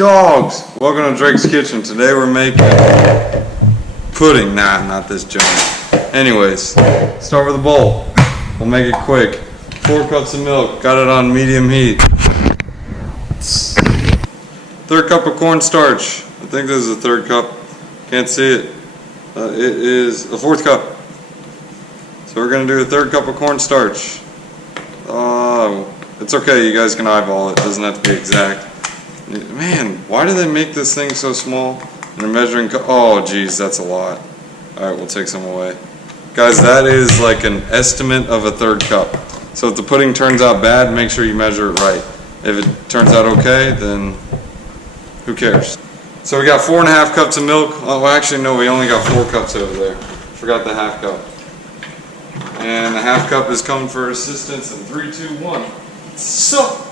Dogs! Welcome to Drake's Kitchen. Today we're making pudding. Nah, not this junk. Anyways, start with a bowl. We'll make it quick. 4 cups of milk. Got it on medium heat. Third cup of cornstarch. I think this is a third cup. Can't see it. It is a 4th cup. So we're going to do a 3rd cup of cornstarch. It's okay, you guys can eyeball it. It doesn't have to be exact. Man, why do they make this thing so small? And a measuring cup. Oh, geez, that's a lot. Alright, we'll take some away. Guys, that is like an estimate of a 3rd cup. So if the pudding turns out bad, make sure you measure it right. If it turns out okay, then who cares? So we got 4.5 cups of milk. Oh, well, actually, no, we only got 4 cups over there. Forgot the half cup. And the half cup is coming for assistance in 3, 2, 1. So.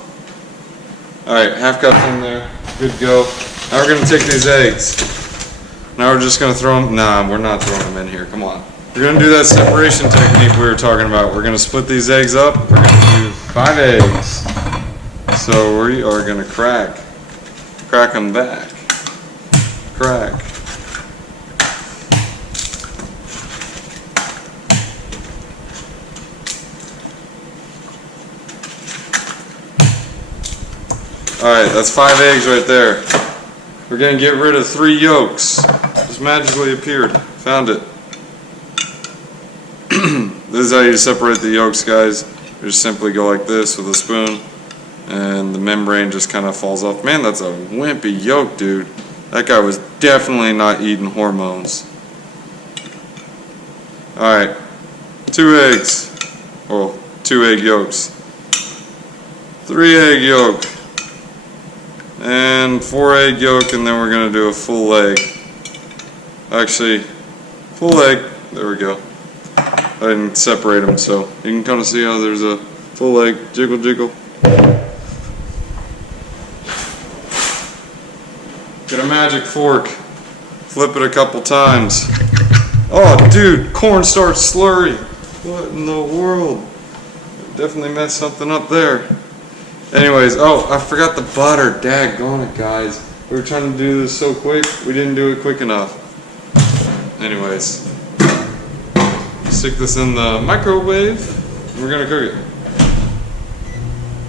Alright, half cup in there. Good to go. Now we're going to take these eggs. Now we're just going to throw them. Nah, we're not throwing them in here. Come on. We're going to do that separation technique we were talking about. We're going to split these eggs up. We're going to do 5 eggs. So we are going to crack them back. Crack. Alright, that's 5 eggs right there. We're going to get rid of 3 yolks. Just magically appeared. Found it. This is how you separate the yolks, guys. You just simply go like this with a spoon, and the membrane just kind of falls off. Man, that's a wimpy yolk, dude. That guy was definitely not eating hormones. Alright, 2 eggs. Well, 2 egg yolks. 3 egg yolk. And 4 egg yolk, and then we're going to do a full egg. Actually, full egg. There we go. I didn't separate them, so you can kind of see how there's a full egg. Jiggle, jiggle. Get a magic fork. Flip it a couple times. Oh, dude, cornstarch slurry. What in the world? Definitely messed something up there. Anyways, oh, I forgot the butter. Daggone it, guys. We were trying to do this so quick, we didn't do it quick enough. Anyways, stick this in the microwave, and we're going to cook it.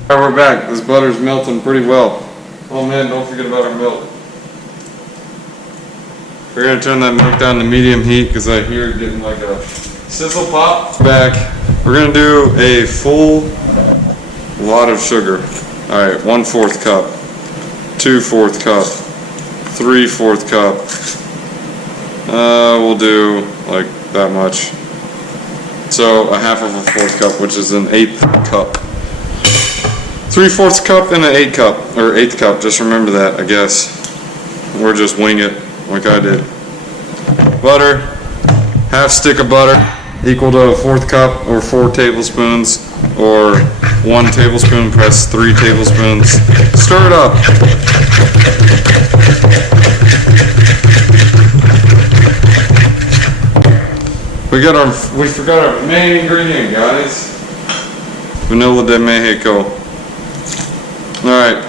Alright, we're back. This butter's melting pretty well. Oh man, don't forget about our milk. We're going to turn that milk down to medium heat because I hear it getting like a sizzle pop. Back. We're going to do a full lot of sugar. Alright, 1/4 cup, 2/4 cup, 3/4 cup. We'll do like that much. So a half of a 4th cup, which is an 1/8 cup. 3/4 cup and an 1/8 cup, or 1/8 cup. Just remember that, I guess. Or just wing it like I did. Butter, half stick of butter, equal to a 4th cup or 4 tablespoons, or 1 tablespoon press 3 tablespoons. Stir it up. We forgot our main ingredient, guys. Vanilla de Mexico. Alright,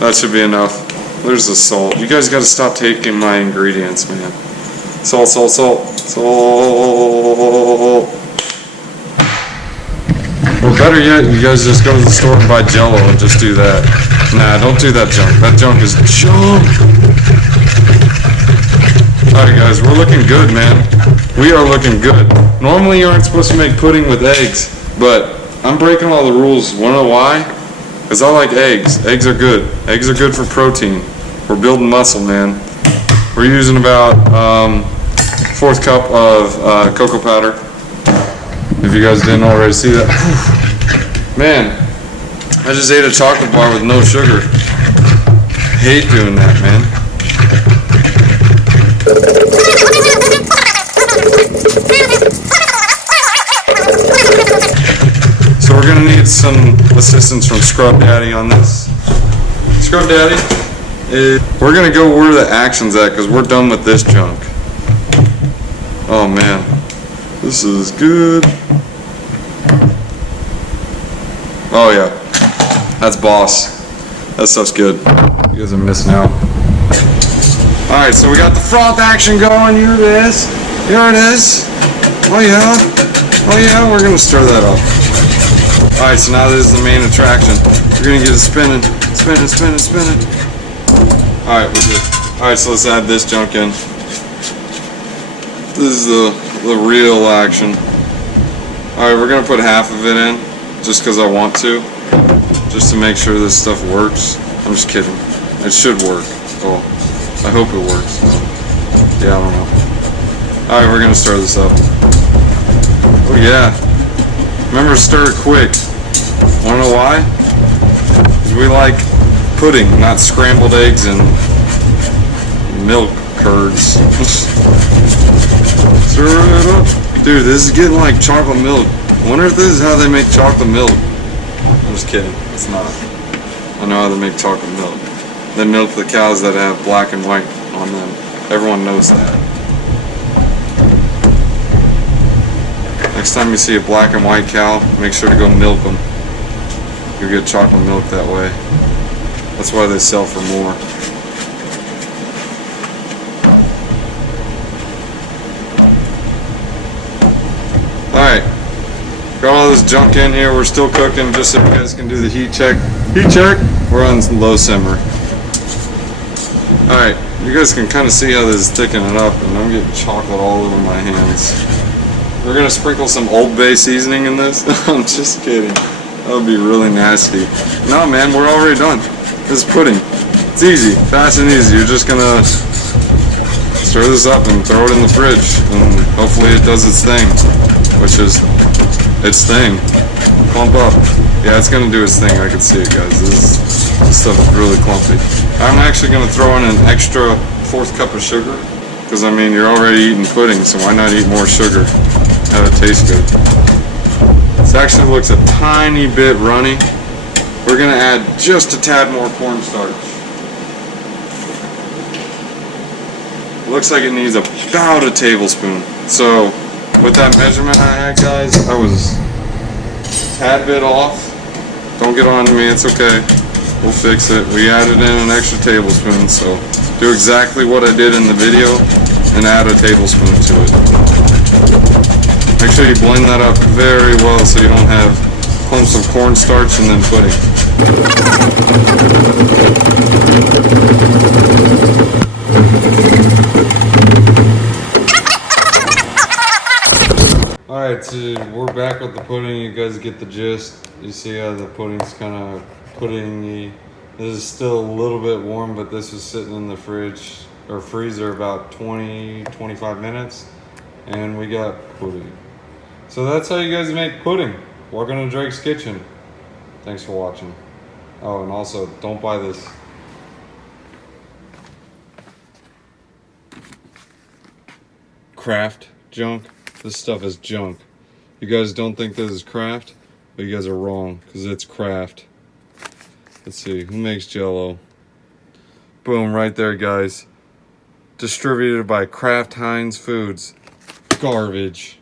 that should be enough. There's the salt. You guys gotta stop taking my ingredients, man. Salt, salt, salt, salt. Or better yet, you guys just go to the store and buy JELLO and just do that. Nah, don't do that junk. That junk is junk. Alright guys, we're looking good, man. We are looking good. Normally you aren't supposed to make pudding with eggs, but I'm breaking all the rules. Wanna know why? Because I like eggs. Eggs are good. Eggs are good for protein. We're building muscle, man. We're using about 4th cup of cocoa powder. If you guys didn't already see that. Man, I just ate a chocolate bar with no sugar. Hate doing that, man. So we're gonna need some assistance from Scrub Daddy on this. Scrub Daddy, we're gonna go where the action's at because we're done with this junk. Oh man, this is good. Oh yeah, that's boss. That stuff's good. You guys are missing out. Alright, so we got the froth action going. Here it is. Here it is. Oh yeah. Oh yeah, we're gonna stir that up. Alright, so now this is the main attraction. We're gonna get it spinning. Spinning, spinning, spinning. Alright, we're good. Alright, so let's add this junk in. This is the real action. Alright, we're gonna put half of it in, just because I want to. Just to make sure this stuff works. I'm just kidding. It should work. Oh, I hope it works. Yeah, I don't know. Alright, we're gonna stir this up. Oh yeah. Remember, stir it quick. Wanna know why? Because we like pudding, not scrambled eggs and milk curds. Stir it up. Dude, this is getting like chocolate milk. I wonder if this is how they make chocolate milk. I'm just kidding. It's not. I know how they make chocolate milk. They milk the cows that have black and white on them. Everyone knows that. Next time you see a black and white cow, make sure to go milk them. You'll get chocolate milk that way. That's why they sell for more. Alright. Got all this junk in here. We're still cooking, just so you guys can do the heat check. Heat check! We're on low simmer. Alright, you guys can kind of see how this is thickening up, and I'm getting chocolate all over my hands. We're gonna sprinkle some Old Bay seasoning in this. I'm just kidding. That would be really nasty. No, man, we're already done. This is pudding. It's easy, fast and easy. You're just gonna stir this up and throw it in the fridge, and hopefully it does its thing, which is its thing. Clump up. Yeah, it's gonna do its thing. I can see it, guys. This stuff is really clumpy. I'm actually gonna throw in an extra 4th cup of sugar, because I mean, you're already eating pudding, so why not eat more sugar? Have it taste good. This actually looks a tiny bit runny. We're gonna add just a tad more cornstarch. Looks like it needs about a tablespoon. So with that measurement I had, guys, I was a tad bit off. Don't get on to me, it's okay. We'll fix it. We added in an extra tablespoon, so do exactly what I did in the video and add a tablespoon to it. Make sure you blend that up very well so you don't have clumps of cornstarch and then pudding. Alright, so we're back with the pudding. You guys get the gist. You see how the pudding's kind of puddingy. This is still a little bit warm, but this was sitting in the fridge or freezer about 20-25 minutes, and we got pudding. So that's how you guys make pudding. Welcome to Drake's Kitchen. Thanks for watching. Oh, and also, don't buy this. Kraft junk. This stuff is junk. You guys don't think this is Kraft, but you guys are wrong, because it's Kraft. Let's see, who makes JELLO? Boom, right there, guys. Distributed by Kraft Heinz Foods. Garbage.